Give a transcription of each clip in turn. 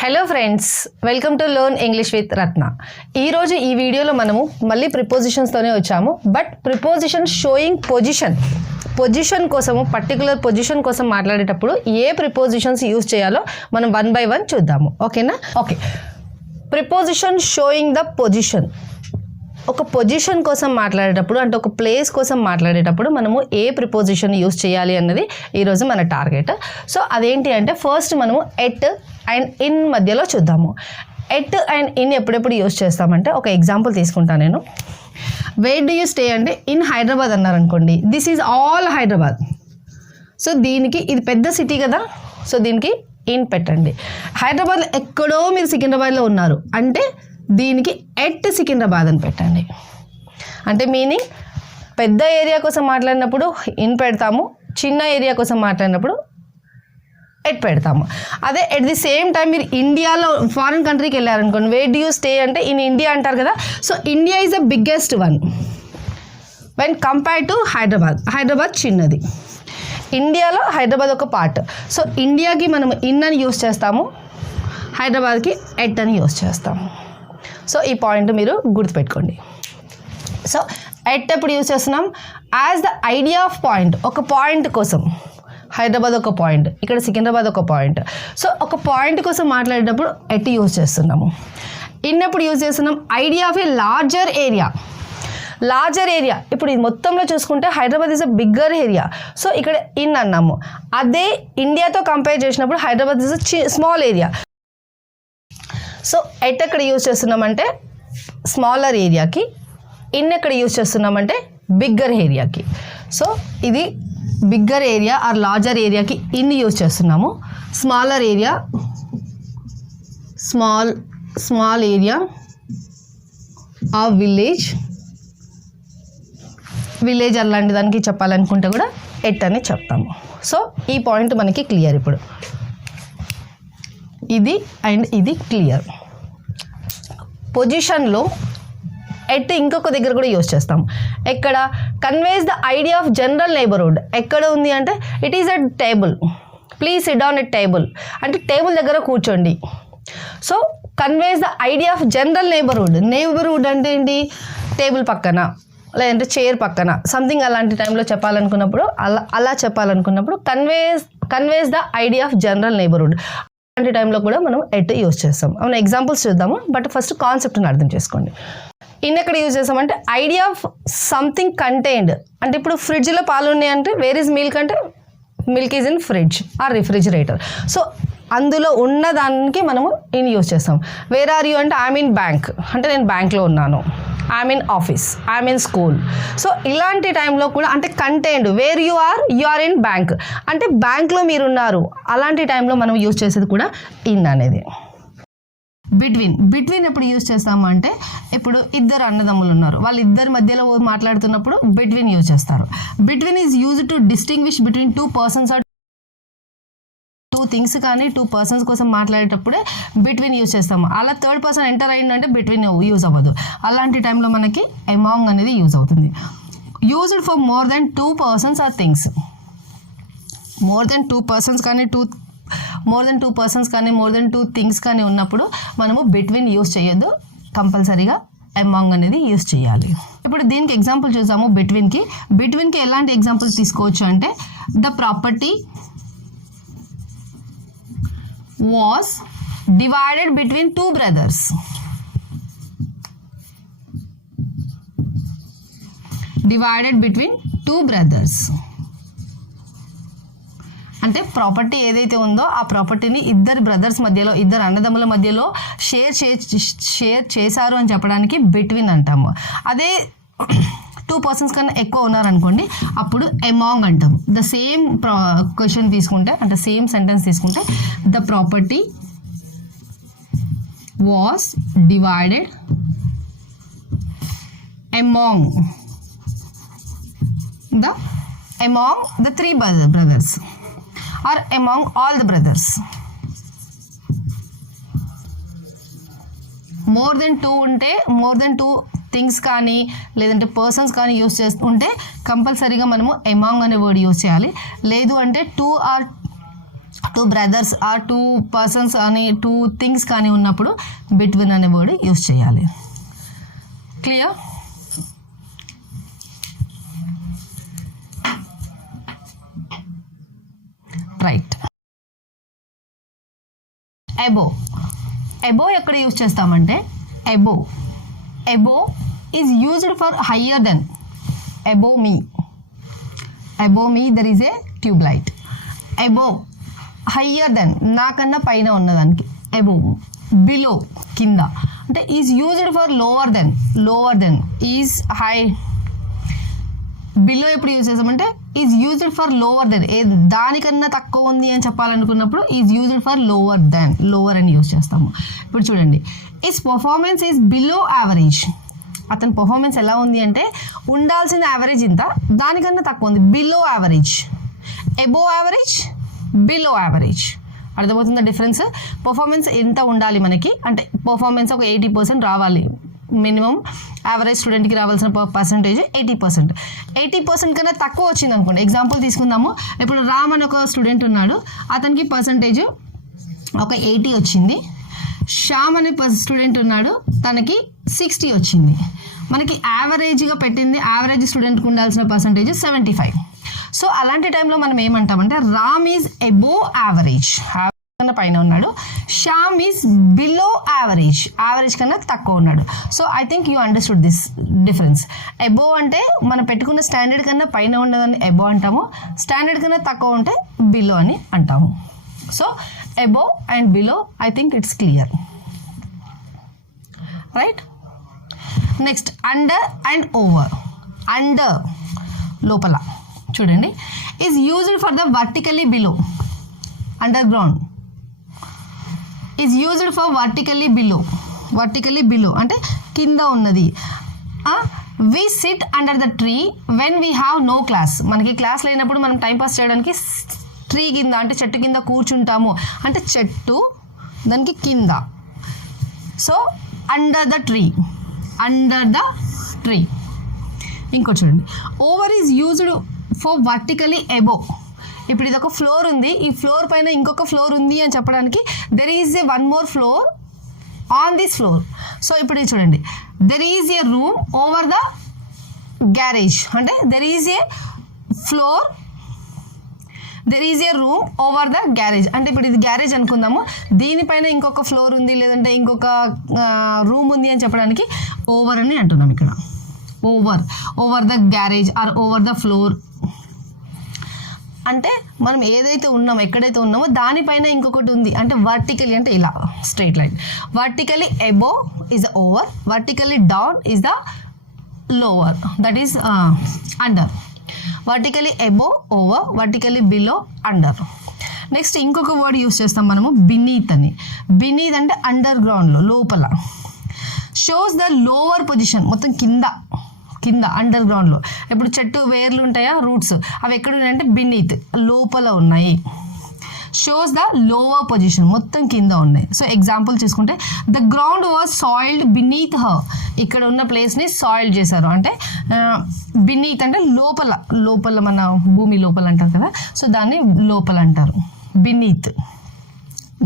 Hello friends, welcome to learn English with Ratna. ఈరోజు ఈ వీడియోలో మనము మళ్ళీ ప్రిపోజిషన్స్తోనే వచ్చాము. బట్ ప్రిపోజిషన్ షోయింగ్ పొజిషన్ కోసము, పర్టికులర్ పొజిషన్ కోసం మాట్లాడేటప్పుడు ఏ ప్రిపోజిషన్స్ యూజ్ చేయాలో మనం 1 by 1 చూద్దాము. ఓకేనా? Okay. Preposition showing the position. ఒక పొజిషన్ కోసం మాట్లాడేటప్పుడు, అంటే ఒక ప్లేస్ కోసం మాట్లాడేటప్పుడు మనము ఏ ప్రిపోజిషన్ యూజ్ చేయాలి అన్నది ఈరోజు మన టార్గెట్. సో అదేంటి అంటే, ఫస్ట్ మనము ఎట్ అండ్ ఇన్ మధ్యలో చూద్దాము. ఎట్ అండ్ ఇన్ ఎప్పుడెప్పుడు యూజ్ చేస్తామంటే, ఒక ఎగ్జాంపుల్ తీసుకుంటాను నేను. వేర్ డూ యూ స్టే అంటే ఇన్ హైదరాబాద్ అన్నారనుకోండి, this is all Hyderabad. So దీనికి ఇది పెద్ద సిటీ కదా, సో దీనికి ఇన్ పెట్టండి. హైదరాబాద్లో ఎక్కడో మీరు సికింద్రాబాద్లో ఉన్నారు అంటే దీనికి ఎట్ సికింద్రాబాద్ అని పెట్టండి. అంటే మీనింగ్ పెద్ద ఏరియా కోసం మాట్లాడినప్పుడు ఇన్ పెడతాము, చిన్న ఏరియా కోసం మాట్లాడినప్పుడు ఎట్ పెడతాము. అదే ఎట్ ది సేమ్ టైం మీరు ఇండియాలో ఫారిన్ కంట్రీకి వెళ్ళారనుకోండి, వేర్ డూ యూ స్టే అంటే ఇన్ ఇండియా అంటారు కదా. So India is the biggest one when compare to Hyderabad. Hyderabad చిన్నది, ఇండియాలో హైదరాబాద్ ఒక పార్ట్. సో ఇండియాకి మనం ఇన్ అని యూస్ చేస్తాము, హైదరాబాద్కి ఎట్ అని యూస్ చేస్తాము. సో ఈ పాయింట్ మీరు గుర్తుపెట్టుకోండి. సో ఎట్ ఎప్పుడు యూజ్ చేస్తున్నాం? As the idea of point. ఒక పాయింట్ కోసం, హైదరాబాద్ ఒక పాయింట్, ఇక్కడ సికింద్రాబాద్ ఒక పాయింట్. సో ఒక పాయింట్ కోసం మాట్లాడేటప్పుడు ఎట్ యూజ్ చేస్తున్నాము. ఇన్ ఎప్పుడు యూజ్ చేస్తున్నాం? Idea of A larger area. Larger area ఇప్పుడు ఇది మొత్తంలో చూసుకుంటే Hyderabad is a bigger area. So ఇక్కడ ఇన్ అన్నాము. అదే ఇండియాతో కంపేర్ చేసినప్పుడు Hyderabad is a small area. So at ఎక్కడ యూజ్ చేస్తున్నామంటే స్మాలర్ ఏరియాకి, ఇన్ ఎక్కడ యూజ్ చేస్తున్నామంటే బిగ్గర్ ఏరియాకి. సో ఇది బిగ్గర్ ఏరియా ఆర్ లార్జర్ ఏరియాకి ఇన్ యూజ్ చేస్తున్నాము. Smaller area, small area of village అలాంటి దానికి చెప్పాలనుకుంటే కూడా ఎట్ అని చెప్తాము. సో ఈ పాయింట్ మనకి క్లియర్. ఇప్పుడు ఇది అండ్ ఇది క్లియర్. పొజిషన్లో ఎట్ ఇంకొక దగ్గర కూడా యూజ్ చేస్తాం. ఎక్కడ? Conveys the idea of general neighbourhood. ఎక్కడ ఉంది అంటే it is a table, please SIT down at table అంటే టేబుల్ దగ్గర కూర్చోండి. So conveys the idea of general neighbourhood. Neighbourhood అంటే ఏంటి? టేబుల్ పక్కన లేదంటే చైర్ పక్కన సంథింగ్ అలాంటి టైంలో చెప్పాలనుకున్నప్పుడు, అలా చెప్పాలనుకున్నప్పుడు conveys the idea of general neighbourhood అలాంటి టైంలో కూడా మనం ఎట్ యూజ్ చేస్తాం. అవును, ఎగ్జాంపుల్స్ చూద్దాము, బట్ ఫస్ట్ కాన్సెప్ట్ని అర్థం చేసుకోండి. ఇన్ ఎక్కడ యూజ్ చేస్తామంటే ఐడియా ఆఫ్ సంథింగ్ కంటైన్డ్. అంటే ఇప్పుడు ఫ్రిడ్జ్లో పాలు ఉన్నాయంటే వేర్ ఈజ్ మిల్క్ అంటే milk is in fridge or refrigerator. So అందులో ఉన్న దానికి మనము ఇన్ యూజ్ చేస్తాం. వేర్ ఆర్ యూ అంటే ఐఎమ్ ఇన్ బ్యాంక్ అంటే నేను బ్యాంక్లో ఉన్నాను. I'm in office, I'm in school. So ఇలాంటి టైంలో కూడా అంటే contained, where you are in bank అంటే బ్యాంక్లో మీరున్నారు. అలాంటి టైంలో మనం యూజ్ చేసేది కూడా ఇన్ అనేది. బిట్వీన్ ఎప్పుడు యూజ్ చేస్తాము అంటే ఇప్పుడు ఇద్దరు అన్నదమ్ములు ఉన్నారు, వాళ్ళిద్దరి మధ్యలో మాట్లాడుతున్నప్పుడు బిట్వీన్ యూజ్ చేస్తారు. Between is use to distinguish between two persons or two things కానీ టూ పర్సన్స్ కోసం మాట్లాడేటప్పుడే బిట్వీన్ యూజ్ చేస్తాము. అలా థర్డ్ పర్సన్ ఎంటర్ అయిందంటే బిట్వీన్ యూజ్ అవ్వదు. అలాంటి టైంలో మనకి అమాంగ్ అనేది యూజ్ అవుతుంది. Used for more than 2 persons or things. More than 2 persons కానీ మోర్ దెన్ 2 things కానీ ఉన్నప్పుడు మనము బిట్వీన్ యూజ్ చేయొద్దు, కంపల్సరీగా అమాంగ్ అనేది యూజ్ చేయాలి. ఇప్పుడు దీనికి ఎగ్జాంపుల్ చూసాము. బిట్వీన్కి ఎలాంటి ఎగ్జాంపుల్ తీసుకోవచ్చు అంటే the property was divided between 2 brothers. అంటే ప్రాపర్టీ ఏదైతే ఉందో ఆ ప్రాపర్టీని ఇద్దరు బ్రదర్స్ మధ్యలో, ఇద్దరు అన్నదమ్ముల మధ్యలో షేర్ చేశారు అని చెప్పడానికి బిట్వీన్ అంటాము. అదే 2 persons కన్నా ఎక్కువ ఉన్నారనుకోండి, అప్పుడు అమాంగ్ అంటాం. ద సేమ్ క్వశ్చన్ తీసుకుంటే అంటే సేమ్ సెంటెన్స్ తీసుకుంటే the property was divided among the 3 brothers or among all the brothers. More than 2 ఉంటే మోర్ దెన్ 2 థింగ్స్ కానీ లేదంటే పర్సన్స్ కానీ యూజ్ చేస్తుంటే కంపల్సరీగా మనము అమాంగ్ అనే వర్డ్ యూజ్ చేయాలి. లేదు అంటే 2 or two brothers or two persons అని టూ థింగ్స్ కానీ ఉన్నప్పుడు బిట్వీన్ అనే వర్డ్ యూస్ చేయాలి. క్లియర్? రైట్. అబో. అబో ఎక్కడ యూజ్ చేస్తామంటే above. Above is used for higher than. Above me. Above me there is a tube light. Above higher than, నాకన్నా పైన ఉన్నదానికి అబో. బిలో కింద అంటే is used for lower than. Lower than is high. Below ఎప్పుడు use చేస్తామంటే is used for lower then, ఏ దానికన్నా తక్కువ ఉంది అని చెప్పాలనుకున్నప్పుడు is used for lower than, lower అని యూజ్ చేస్తాము. ఇప్పుడు చూడండి, is performance is below average. అతని పర్ఫార్మెన్స్ ఎలా ఉంది అంటే ఉండాల్సిన యావరేజ్ ఇంత, దానికన్నా తక్కువ ఉంది, below average. Above average, below average. అర్థమవుతుందా డిఫరెన్స్? పర్ఫార్మెన్స్ ఎంత ఉండాలి మనకి అంటే పర్ఫార్మెన్స్ ఒక 80% రావాలి మినిమం. యావరేజ్ స్టూడెంట్కి రావాల్సిన పర్సంటేజ్ 80%. 80% కన్నా తక్కువ వచ్చింది అనుకోండి. ఎగ్జాంపుల్ తీసుకుందాము. ఇప్పుడు రామ్ అని ఒక స్టూడెంట్ ఉన్నాడు, అతనికి పర్సంటేజ్ ఒక 80 వచ్చింది. శ్యామ్ అనే స్టూడెంట్ ఉన్నాడు, తనకి 60 వచ్చింది. మనకి యావరేజ్గా పెట్టింది, యావరేజ్ స్టూడెంట్కి ఉండాల్సిన పర్సంటేజ్ 75. సో అలాంటి టైంలో మనం ఏమంటామంటే రామ్ ఈజ్ అబో యావరేజ్, కన్నా పైన ఉన్నాడు. Shyam is below average, average కన్నా తక్కువ ఉన్నాడు. So I think you understood this difference. Above అంటే మనం పెట్టుకున్న స్టాండర్డ్ కన్నా పైన ఉన్నదాన్ని అబో అంటాము, స్టాండర్డ్ కన్నా తక్కువ ఉంటే బిలో అని అంటాము. So above and below, I think it's clear, right? Next under and over. Under లోపల చూడండి, is used for the vertically below. Underground is used for vertically below. Vertically below అంటే కింద ఉన్నది. We sit under the tree when we have no class. మనకి class లేనప్పుడు మనం timepass చేయడానికి tree కింద అంటే చెట్టు కింద కూర్చుంటాము. అంటే చెట్టు దానికి కింద. So under the tree, under the tree. ఇంకో చూడండి, over is used for vertically above. ఇప్పుడు ఇది ఒక ఫ్లోర్ ఉంది, ఈ ఫ్లోర్ పైన ఇంకొక ఫ్లోర్ ఉంది అని చెప్పడానికి there is a one more floor on this floor. So ఇప్పుడు ఇది చూడండి, there is a room over the garage. అంటే there is a floor, there is a room over the garage. అంటే ఇప్పుడు ఇది గ్యారేజ్ అనుకుందాము, దీనిపైన ఇంకొక ఫ్లోర్ ఉంది లేదంటే ఇంకొక రూమ్ ఉంది అని చెప్పడానికి ఓవర్ అని అంటున్నాం ఇక్కడ. Over, over the garage or over the floor. అంటే మనం ఏదైతే ఉన్నామో, ఎక్కడైతే ఉన్నామో దానిపైన ఇంకొకటి ఉంది అంటే వర్టికలీ అంటే ఇలా straight line. Vertically above is the over, vertically down is the lower, that is under. Vertically above over, vertically below under. Next ఇంకొక వర్డ్ యూస్ చేస్తాం మనము, బినీత్ అని. బినీత్ అంటే అండర్ గ్రౌండ్లో, లోపల. షోస్ ద లోవర్ పొజిషన్, మొత్తం కింద, కింద అండర్ గ్రౌండ్లో. ఇప్పుడు చెట్టు వేర్లు ఉంటాయా, రూట్స్, అవి ఎక్కడ ఉన్నాయంటే బినీత్, లోపల ఉన్నాయి. షోస్ ద లోవర్ పొజిషన్, మొత్తం కింద ఉన్నాయి. సో ఎగ్జాంపుల్ చూసుకుంటే the ground was soiled beneath her. ఇక్కడ ఉన్న ప్లేస్ని సాయిల్డ్ చేశారు అంటే బినీత్ అంటే లోపల, లోపల మన భూమి లోపల అంటారు కదా, సో దాన్ని లోపల అంటారు, beneath.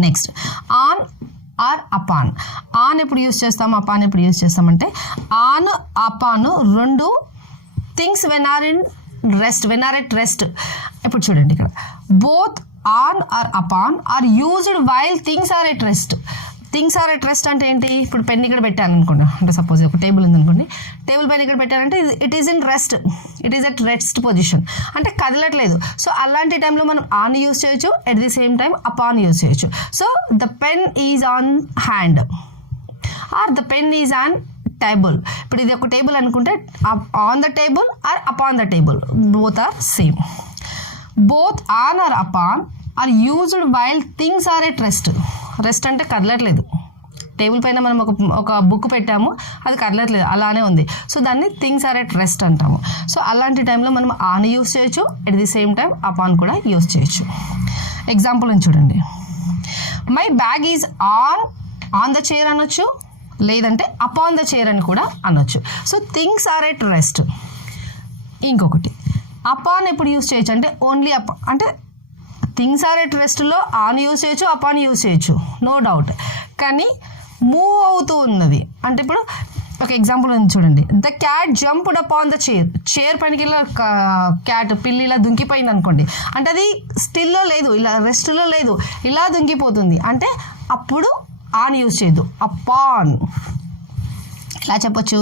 Next on or upon. On ఎప్పుడు యూస్ చేస్తాం, అపాన్ ఎప్పుడు యూస్ చేస్తామంటే ఆన్ అపాన్ రెండు things when are in rest, when are at rest. ఇప్పుడు చూడండి ఇక్కడ both on or upon are used while things are at rest. Things are at rest అంటే ఏంటి, ఇప్పుడు పెన్ ఇక్కడ పెట్టాను అనుకోండి, అంటే సపోజ్ ఒక టేబుల్ ఉంది అనుకోండి, టేబుల్ పైన ఇక్కడ పెట్టానంటే it is in rest, it is at rest position, అంటే కదలట్లేదు. సో అలాంటి టైంలో మనం ఆన్ యూస్ చేయొచ్చు, at the same time upon use చేయొచ్చు. So the pen is on hand or the pen is on table. ఇప్పుడు ఇది ఒక టేబుల్ అనుకుంటే on the table or upon the table, both are same. Both on or upon are used while things are at rest. Rest అంటే కదలట్లేదు, table పైన మనం ఒక book పెట్టాము, అది కదలట్లేదు, అలానే ఉంది. సో దాన్ని థింగ్స్ ఆర్ ఎట్ రెస్ట్ అంటాము. సో అలాంటి టైంలో మనం ఆన్ యూస్ చేయొచ్చు, at the same time upon కూడా యూస్ చేయొచ్చు. ఎగ్జాంపుల్ అని చూడండి, my bag is on the chair అనొచ్చు, లేదంటే అపాన్ ద చైర్ అని కూడా అనొచ్చు. So things are at rest. ఇంకొకటి అపాన్ ఎప్పుడు యూస్ చేయొచ్చు అంటే ఓన్లీ అంటే థింగ్స్ ఆర్ ఎట్ రెస్ట్లో ఆన్ యూస్ చేయొచ్చు, అపాన్ యూస్ చేయొచ్చు, నో డౌట్. కానీ మూవ్ అవుతూ ఉన్నది అంటే ఇప్పుడు ఒక ఎగ్జాంపుల్ ఉంది చూడండి. The cat jumped upon the chair పైనకి ఇలా క్యాట్ పిల్లి ఇలా దుంకిపోయింది అనుకోండి, అంటే అది స్టిల్లో లేదు, ఇలా రెస్ట్లో లేదు, ఇలా దుంకిపోతుంది అంటే అప్పుడు ఆన్ యూస్ చేయదు, అపాన్. ఇలా చెప్పొచ్చు,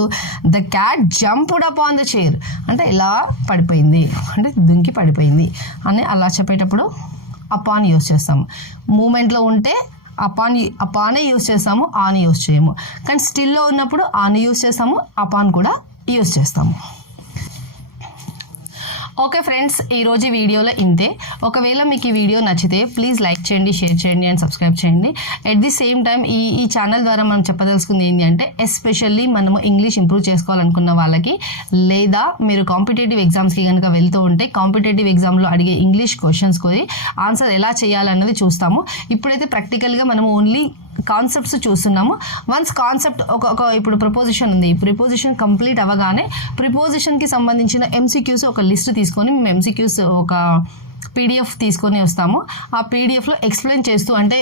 the cat jumped upon the chair అంటే ఇలా పడిపోయింది అంటే దుంకి పడిపోయింది అని అలా చెప్పేటప్పుడు అపాన్ యూస్ చేస్తాము. మూమెంట్లో ఉంటే అపానే యూస్ చేస్తాము, ఆన్ యూస్ చేయము. కానీ స్టిల్లో ఉన్నప్పుడు ఆన్ యూస్ చేస్తాము, అపాన్ కూడా యూస్ చేస్తాము. ఓకే ఫ్రెండ్స్, ఈరోజు వీడియోలో ఇంతే. ఒకవేళ మీకు ఈ వీడియో నచ్చితే ప్లీజ్ లైక్ చేయండి, షేర్ చేయండి అండ్ సబ్స్క్రైబ్ చేయండి. ఎట్ ది సేమ్ టైం ఈ ఛానల్ ద్వారా మనం చెప్పదలుచుకుంది ఏంటి అంటే, ఎస్పెషల్లీ మనము ఇంగ్లీష్ ఇంప్రూవ్ చేసుకోవాలనుకున్న వాళ్ళకి, లేదా మీరు కాంపిటేటివ్ ఎగ్జామ్స్కి కనుక వెళ్తూ ఉంటే కాంపిటేటివ్ ఎగ్జామ్లో అడిగే ఇంగ్లీష్ క్వశ్చన్స్కి ఆన్సర్ ఎలా చేయాలన్నది చూస్తాము. ఇప్పుడైతే ప్రాక్టికల్గా మనము ఓన్లీ కాన్సెప్ట్స్ చూస్తున్నాము. వన్స్ కాన్సెప్ట్ ఒక ఇప్పుడు ప్రిపోజిషన్ ఉంది, ప్రిపోజిషన్ కంప్లీట్ అవ్వగానే ప్రిపోజిషన్కి సంబంధించిన ఎంసీక్యూస్ ఒక లిస్ట్ తీసుకొని మేము ఎంసీక్యూస్ ఒక పీడిఎఫ్ తీసుకొని వస్తాము. ఆ పీడిఎఫ్లో ఎక్స్ప్లెయిన్ చేస్తూ, అంటే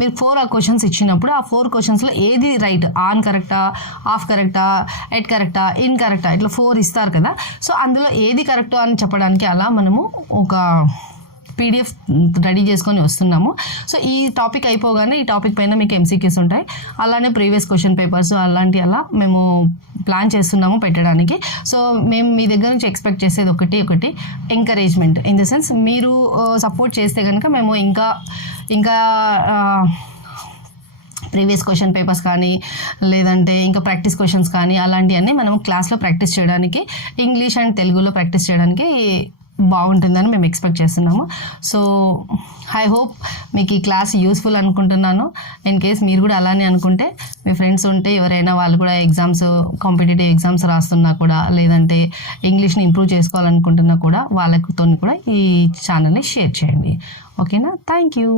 మీరు 4 క్వశ్చన్స్ ఇచ్చినప్పుడు ఆ 4 క్వశ్చన్స్లో ఏది రైట్, ఆన్ కరెక్టా, ఆఫ్ కరెక్టా, ఎట్ కరెక్టా, ఇన్ కరెక్టా, ఇట్లా 4 ఇస్తారు కదా. సో అందులో ఏది కరెక్టో అని చెప్పడానికి అలా మనము ఒక పీడిఎఫ్ రెడీ చేసుకొని వస్తున్నాము. సో ఈ టాపిక్ అయిపోగానే ఈ టాపిక్ పైన మీకు ఎంసీక్యూస్ ఉంటాయి, అలానే ప్రీవియస్ క్వశ్చన్ పేపర్స్ అలా మేము ప్లాన్ చేస్తున్నాము పెట్టడానికి. సో మేము మీ దగ్గర నుంచి ఎక్స్పెక్ట్ చేసేది ఒకటి ఎంకరేజ్మెంట్. ఇన్ ద సెన్స్ మీరు సపోర్ట్ చేస్తే కనుక మేము ఇంకా ప్రీవియస్ క్వశ్చన్ పేపర్స్ కానీ, లేదంటే ఇంకా ప్రాక్టీస్ క్వశ్చన్స్ కానీ అలాంటివన్నీ మనం క్లాస్లో ప్రాక్టీస్ చేయడానికి, ఇంగ్లీష్ అండ్ తెలుగులో ప్రాక్టీస్ చేయడానికి బాగుంటుందని మేము ఎక్స్పెక్ట్ చేస్తున్నాము. సో ఐ హోప్ మీకు ఈ క్లాస్ యూస్ఫుల్ అనుకుంటున్నాను. ఇన్ కేస్ మీరు కూడా అలానే అనుకుంటే, మీ ఫ్రెండ్స్ ఉంటే ఎవరైనా వాళ్ళు కూడా కాంపిటేటివ్ ఎగ్జామ్స్ రాస్తున్నా కూడా, లేదంటే ఇంగ్లీష్ని ఇంప్రూవ్ చేసుకోవాలనుకుంటున్నా కూడా వాళ్ళతో కూడా ఈ ఛానల్ని షేర్ చేయండి. ఓకేనా? Thank you.